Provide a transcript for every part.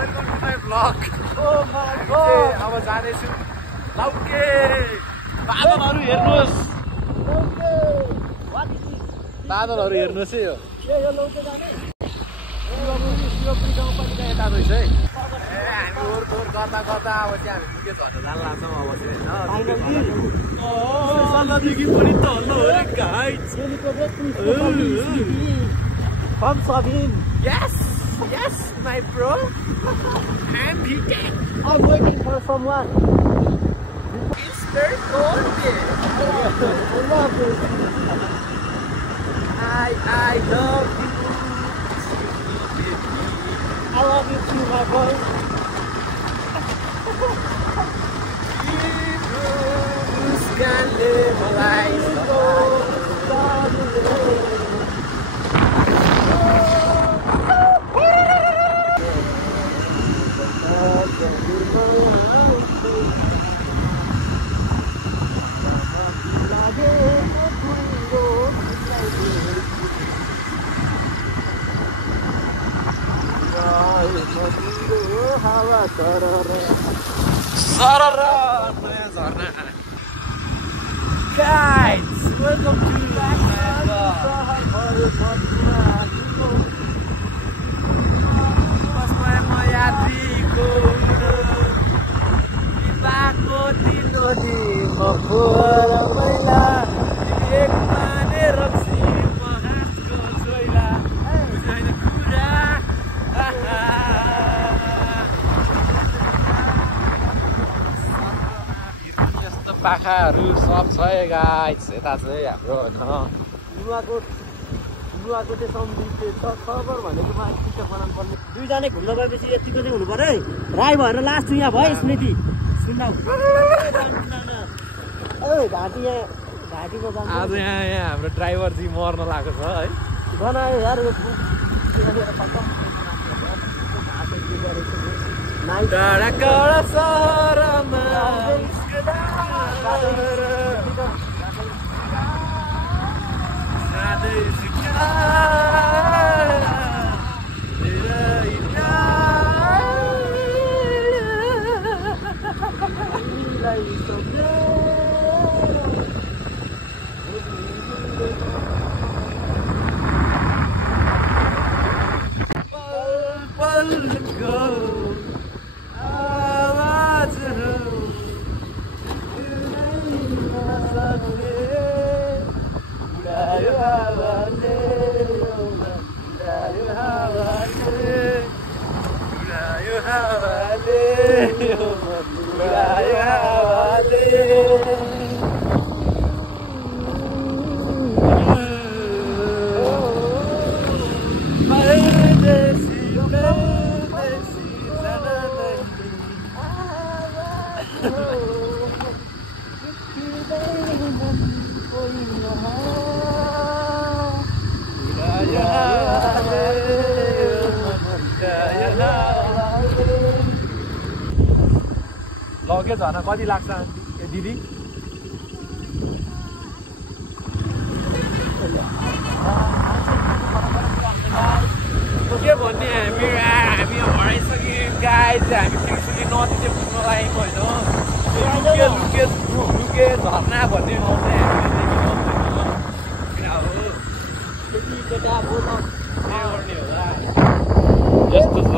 Welcome to my blog. अब जाँदैछु लाउके। बादलहरू हेर्नुहोस्, बादलहरू हेर्नुहोस् है। यो शिवपुरी गाउँपालिका यता रहेछ है। हामी ओहोरदोहोर गर्दा गर्दा अब त्यहाँ हामी पुगे झर्न जान लाग्छौँ अब चाहिँ पनि तल हो रे guys. From Sabine. Yes, yes, my bro. I'm BK. I'm waiting for someone. It's very cold here. I love it. I love you. I love you too, my boy. Buscarle malais. Guys, welcome to पाखाहरू सब छ है guys. यता चाहिँ हाम्रो नुवाको चाहिँ सम्झित खबर भनेको मलाई ticket बनाउनु पर्ने। दुईजना घुम्न गएपछि यतिको चाहिँ हुनु पर्यो है। राई भएर लास्ट यहाँ भयो स्मृति। सुन्नु घाँटीमा जान्छ। आज यहाँ हाम्रो ड्राइभर चाहिँ मर्न लागेको छ है। बनायो यार लगे झर्न कति लाग्छ दिदी? के भन्ने हामी हराइसक्यौँ गाइस। हामी पिकसुली नदी चाहिँ पुग्न लागेको होइन। लुके झर्ना भन्ने ठाउँ चाहिँ हामीले होला। यस्तो छ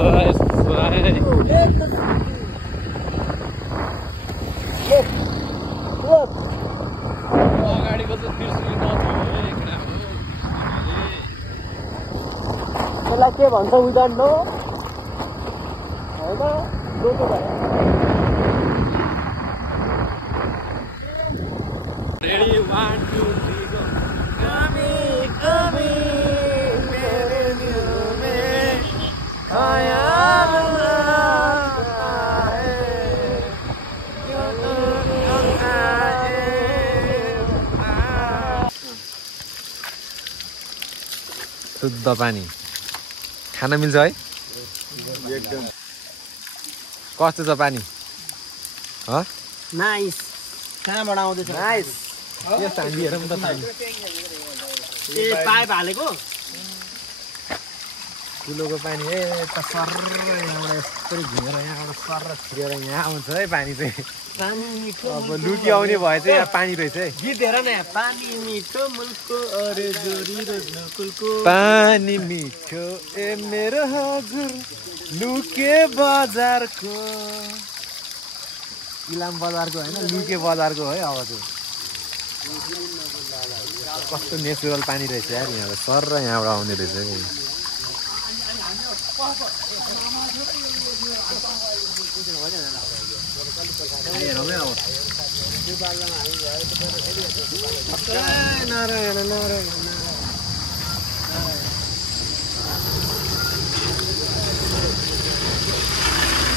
अगाडिको चाहिँ त्रिशुली नदी हो। त्यसलाई के भन्छ उदाहरण हो होइन? लोटो भयो। Ready, 1, 2, 3, go. Kami, kami, mere दिल में ख्याल आता है, क्यों तुम आए। शुद्ध पानी खान मिल्छ है एकदम। कस्तो छ पानी? नाइस। कहाँबाट आउँदैछ? नाइस। यो सान्डी हेरौँ त। पानी ए पाइप हालेको कुलोको पानी यता सर यहाँबाट यस्तरी घुमेर यहाँबाट सर छिरेर यहाँ आउँछ है पानी चाहिँ पानी मिठो अब लुकी आउने भए चाहिँ यहाँ पानी रहेछ है गीत हेर न पानी मिठो मुलको अरे जोरी रोज्नुकुलको पानी मिठो ए मेरो हजुर लुके बजारको इलाम बजारको होइन लुके बजारको है अब चाहिँ कस्तो नेचुरल पानी रहेछ यार यहाँबाट सर र यहाँबाट आउने रहेछ नारायण नारायण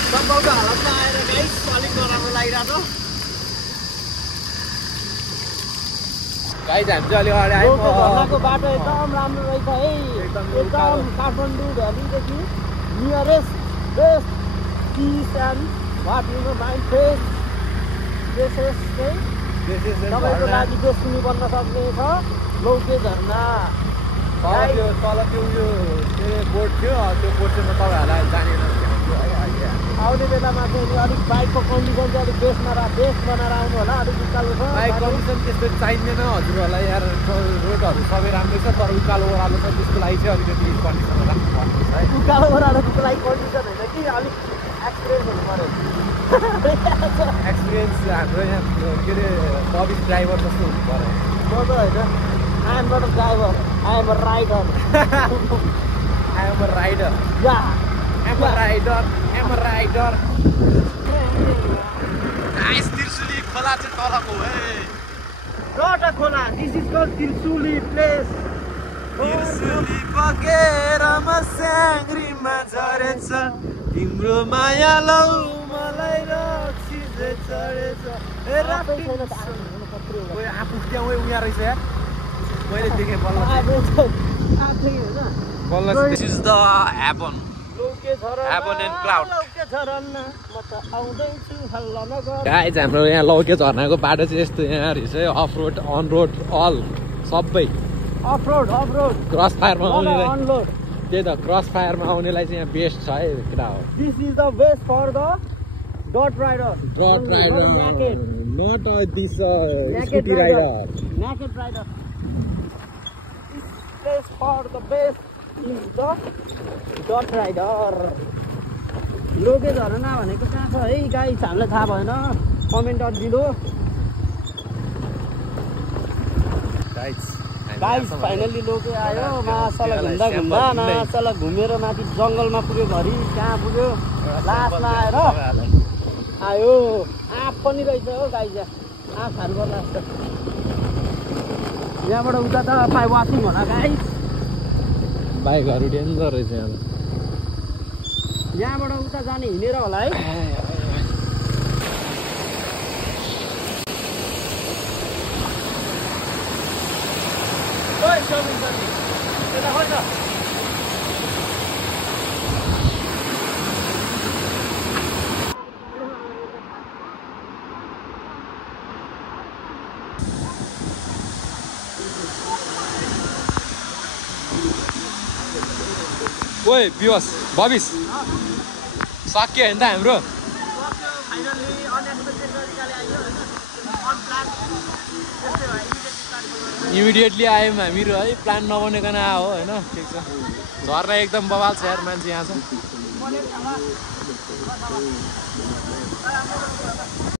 सम्भवको हालतमा आएर गाइस अलिक नराम्रो लागिरहेको गाइस हामी चाहिँ अलि अगाडि आयौँ झरनाको बाटो एकदम राम्रो रहेछ है एकदम काठमाडौँ भ्यालीदेखि nearest best peace and what you know mind fresh places चाहिँ तपाईँको लागि डेस्टिनी बन्न सक्ने छ लौके झरना तल त्यो उयो के अरे बोट थियो त्यो बोट चाहिँ म तपाईँहरूलाई जानेन आउने बेलामा चाहिँ अलिक बाइकको कन्डिसन चाहिँ अलिक बेस्ट बनाएर आउनु होला अलिक उकालो छ बाइक कन्डिसन त्यस्तो चाहिँदैन हजुरहरूलाई यार रोडहरू सबै राम्रै छ तर उकालो ओह्रालो छ त्यसको लागि चाहिँ अलिकति कन्डिसन राख्नुपर्छ है उकालो ओह्रालोको लागि कन्डिसन होइन कि अलिक एक्सपिरियन्स हुनु पऱ्यो एक्सपिरियन्स हाम्रो यहाँ के अरे सर्भिस ड्राइभर जस्तो हुनु पऱ्यो म त होइन I am not a driver I am a rider I am a rider या I'm a rider. Nice Trishuli खोला चाहिँ तलको है एउटा खोला this is called Trishuli place Trishuli बगेर म स्याङ्रीमा झरेछ तिम्रो माया लौ मलाई रक्सी चढेछ ए रातै आफू त्यहाँ उहाँ रहेछ यार मैले देखेँ बल्ल This is the Avon. Avon and Cloud. Guys, हाम्रो यहाँ लौके झरनाको बाटो चाहिँ यस्तो यहाँ रहेछ है off road on road all सबै अफ रोड क्रस फायरमा आउनेलाई त्यही त क्रस फायरमा आउनेलाई चाहिँ यहाँ बेस्ट छ है केटा हो this is the best for the dot rider not this scooty rider naked rider this place for the best is the dot rider लोके झरना भनेको कहाँ छ है गाइस हामीलाई थाहा भएन कमेन्ट गरिदिनु गाइस फाइनली लोके आयो मासला घुम्दा घुमेर माथि जङ्गलमा पुग्यो घरि कहाँ पुग्यो लास्टमा आएर आयो आँप पनि रहेछ हो गाइस आँप खानु पर्ला यहाँबाट उता त पाइ वासिङ होला गाइस बाइकहरू डेन्जर रहेछ यहाँबाट उता जाने हिँडेर होला है ओए पियोस भविस सक्यो होइन त हाम्रो इमिडिएटली आयौँ हामीहरू है प्लान नबनेकन आयो होइन ठिक छ झर्ना एकदम बवाल छ यार मान्छे यहाँ छ